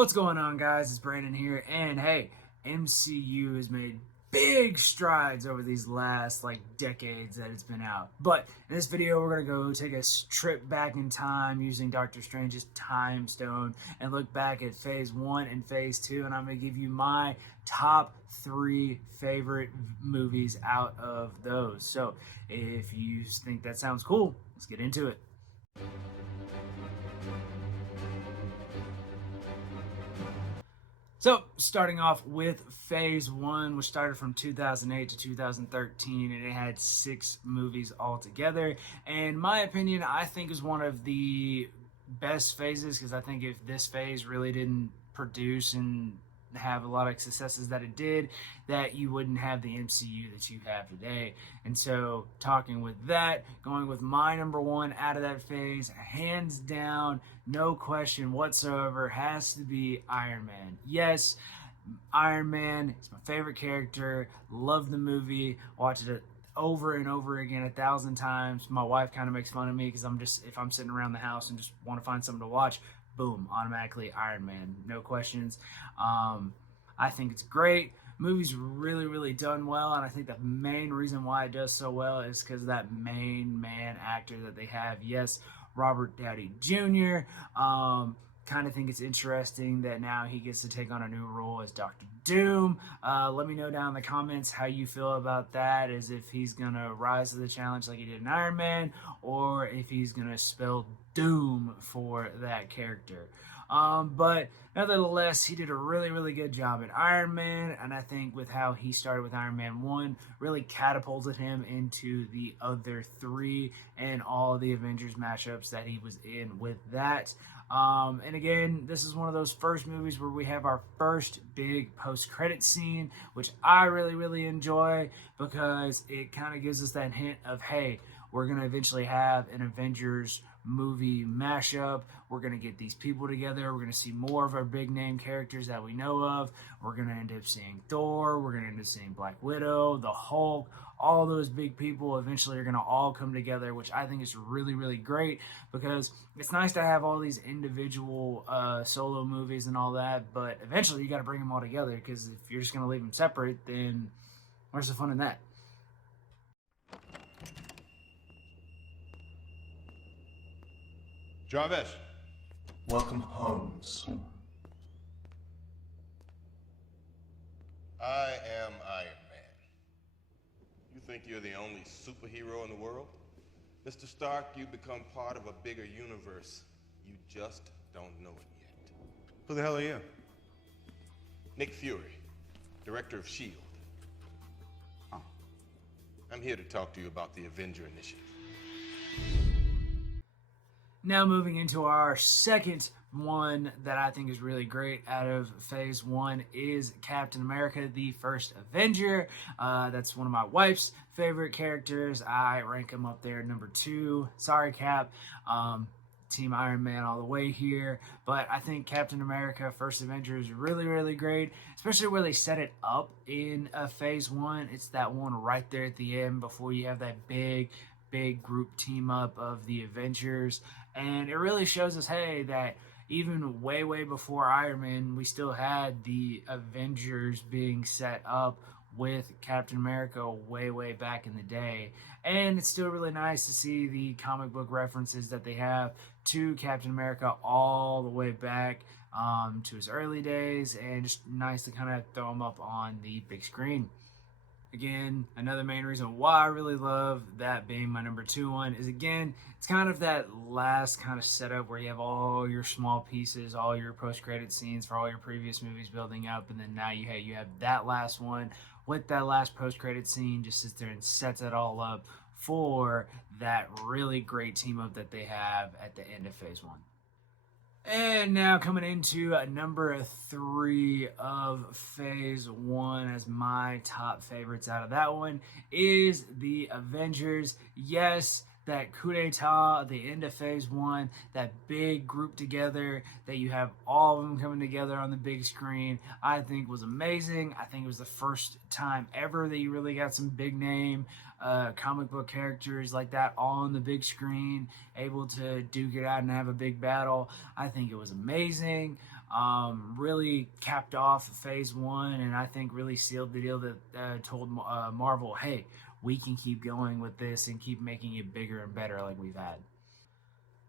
What's going on, guys? It's Brandon here, and hey, MCU has made big strides over these last decades that it's been out. But in this video, we're gonna go take a trip back in time using Doctor Strange's Time Stone and look back at Phase 1 and Phase 2, and I'm gonna give you my top 3 favorite movies out of those. So if you think that sounds cool, let's get into it. So, starting off with Phase 1, which started from 2008 to 2013, and it had 6 movies altogether. And my opinion, I think is one of the best phases, because I think if this phase really didn't produce and have a lot of successes that it did, that you wouldn't have the MCU that you have today. And so, talking with that, going with my number 1 out of that phase, hands down, no question whatsoever, has to be Iron Man. Yes, Iron Man is my favorite character. Love the movie. Watched it over and over again 1,000 times. My wife kind of makes fun of me because if I'm sitting around the house and just want to find something to watch, boom, automatically Iron Man, no questions. I think it's great. Movie's really done well, and I think the main reason why it does so well is because of that main man actor that they have. Yes, Robert Downey Jr. Kind of think it's interesting that now he gets to take on a new role as Doctor Doom. Let me know down in the comments how you feel about that, as if he's gonna rise to the challenge like he did in Iron Man, or if he's gonna spell doom for that character. But nevertheless, he did a really good job in Iron Man, and I think with how he started with Iron Man 1 really catapulted him into the other 3 and all the Avengers matchups that he was in with that. And again, this is one of those first movies where we have our first big post-credit scene, which I really enjoy, because it kind of gives us that hint of, hey, we're going to eventually have an Avengers movie mashup. We're going to get these people together. We're going to see more of our big name characters that we know of. We're going to end up seeing Thor. We're going to end up seeing Black Widow, the Hulk. All those big people eventually are going to all come together, which I think is really great, because it's nice to have all these individual solo movies and all that, but eventually you got to bring them all together, because if you're just going to leave them separate, then where's the fun in that? Jarvis. Welcome, Holmes. I am Iron Man. You think you're the only superhero in the world? Mr. Stark, you've become part of a bigger universe. You just don't know it yet. Who the hell are you? Nick Fury, director of S.H.I.E.L.D. Oh. I'm here to talk to you about the Avenger Initiative. Now moving into our second one that I think is really great out of Phase 1 is Captain America, the First Avenger. That's one of my wife's favorite characters. I rank him up there number 2. Sorry, Cap. Team Iron Man all the way here. But I think Captain America, First Avenger is really great, especially where they set it up in Phase 1. It's that one right there at the end before you have that big group team up of the Avengers. And it really shows us, hey, that even way before Iron Man, we still had the Avengers being set up with Captain America way back in the day. And it's still really nice to see the comic book references that they have to Captain America all the way back to his early days, and just nice to kind of throw him up on the big screen. Again, another main reason why I really love that being my number 2 one is, again, it's kind of that last kind of setup where you have all your small pieces, all your post-credit scenes for all your previous movies building up, and then now you have that last one with that last post-credit scene, just sits there and sets it all up for that really great team up that they have at the end of Phase 1. And now coming into number 3 of Phase 1 as my top favorites out of that one is the Avengers. Yes, that coup d'etat at the end of Phase 1, that big group together, that you have all of them coming together on the big screen, I think was amazing. I think it was the first time ever that you really got some big name comic book characters like that all on the big screen, able to duke it out and have a big battle. I think it was amazing. really capped off phase one, and I think really sealed the deal that told Marvel, hey, we can keep going with this and keep making it bigger and better like we've had.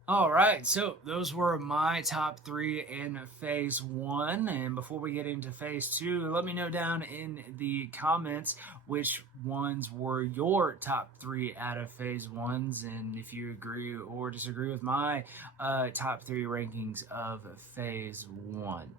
All right, so those were my top three in phase one. And before we get into phase two, let me know down in the comments which ones were your top three out of phase ones, and if you agree or disagree with my top three rankings of phase one.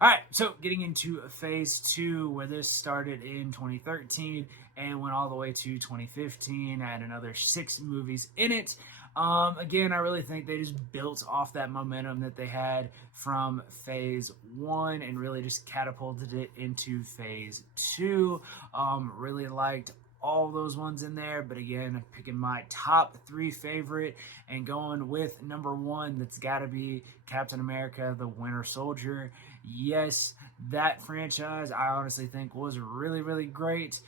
All right, so getting into phase two, where this started in 2013 and went all the way to 2015, I had another 6 movies in it. Again, I really think they just built off that momentum that they had from phase one and really just catapulted it into phase two. Really liked all those ones in there, but again, picking my top 3 favorite and going with number 1, that's got to be Captain America the Winter Soldier. Yes, that franchise I honestly think was really, really great.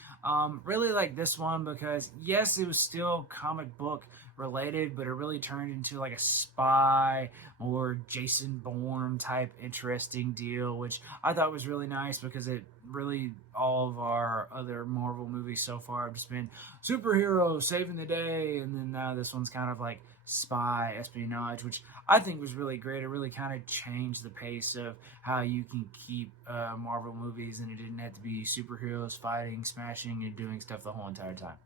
Really like this one because yes, it was still comic book related, but it really turned into like a spy or Jason Bourne type interesting deal, which I thought was really nice because it really, all of our other Marvel movies so far have just been superheroes saving the day, and then now this one's kind of like spy espionage, which I think was really great. It really kind of changed the pace of how you can keep Marvel movies, and it didn't have to be superheroes fighting, smashing, and doing stuff the whole entire time.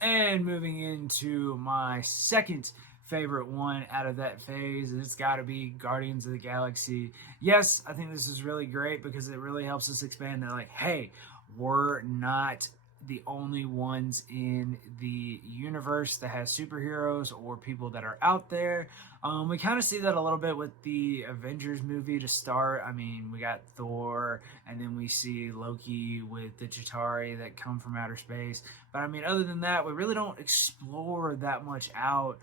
And moving into my second favorite one out of that phase, it's got to be Guardians of the Galaxy. Yes, I think this is really great because it really helps us expand that, like, hey, we're not the only ones in the universe that has superheroes or people that are out there. We kind of see that a little bit with the Avengers movie to start. I mean, we got Thor, and then we see Loki with the Chitauri that come from outer space. But I mean, other than that, we really don't explore that much out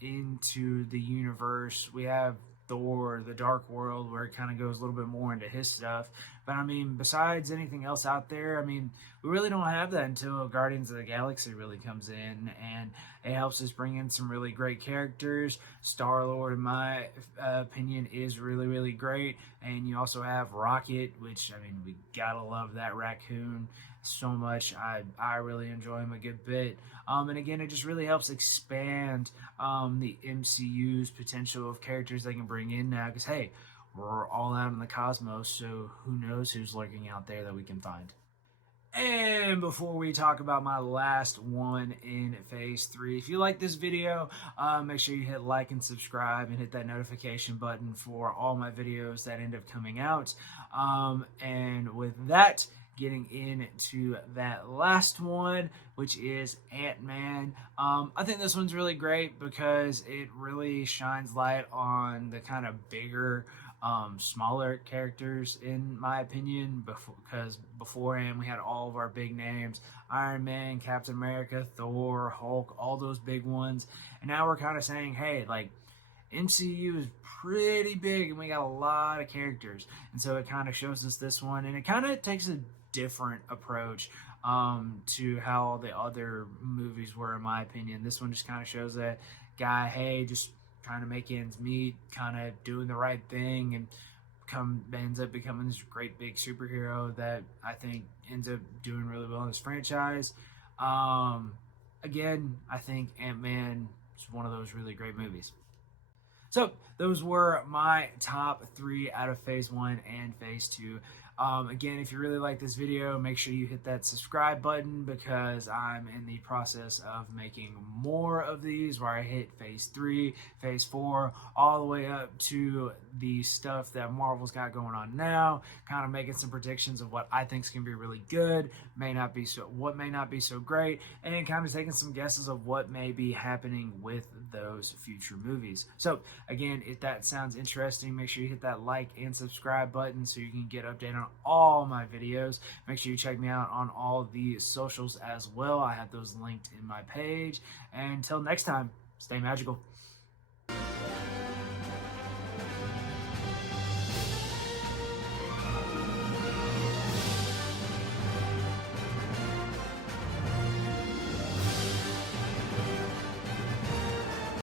into the universe. We have Thor, the Dark World, where it kind of goes a little bit more into his stuff. But I mean, besides anything else out there, I mean, we really don't have that until Guardians of the Galaxy really comes in, and it helps us bring in some really great characters. Star-Lord, in my opinion, is really, really great. And you also have Rocket, which, I mean, we gotta love that raccoon so much. I really enjoy him a good bit. And again, it just really helps expand the MCU's potential of characters they can bring in now. Because, hey, we're all out in the cosmos, so who knows who's lurking out there that we can find. And before we talk about my last one in phase 3, if you like this video, make sure you hit like and subscribe and hit that notification button for all my videos that end up coming out. And with that, getting into that last one, which is Ant-Man. I think this one's really great because it really shines light on the kind of bigger, smaller characters, in my opinion, because beforehand we had all of our big names: Iron Man, Captain America, Thor, Hulk, all those big ones. And now we're kind of saying, hey, like, MCU is pretty big and we got a lot of characters. And so it kind of shows us this one, and it kind of takes a different approach to how the other movies were, in my opinion. This one just kind of shows that guy, hey, just trying to make ends meet, kind of doing the right thing, and ends up becoming this great big superhero that I think ends up doing really well in this franchise. Again, I think Ant-Man is one of those really great movies. So those were my top 3 out of phase 1 and phase 2. Again, if you really like this video, make sure you hit that subscribe button because I'm in the process of making more of these where I hit phase 3, phase 4, all the way up to the stuff that Marvel's got going on now, kind of making some predictions of what I think is going to be really good, what may not be so great, and kind of taking some guesses of what may be happening with those future movies. So again, if that sounds interesting, make sure you hit that like and subscribe button so you can get updated on all my videos. Make sure you check me out on all the socials as well. I have those linked in my page. And until next time, stay magical.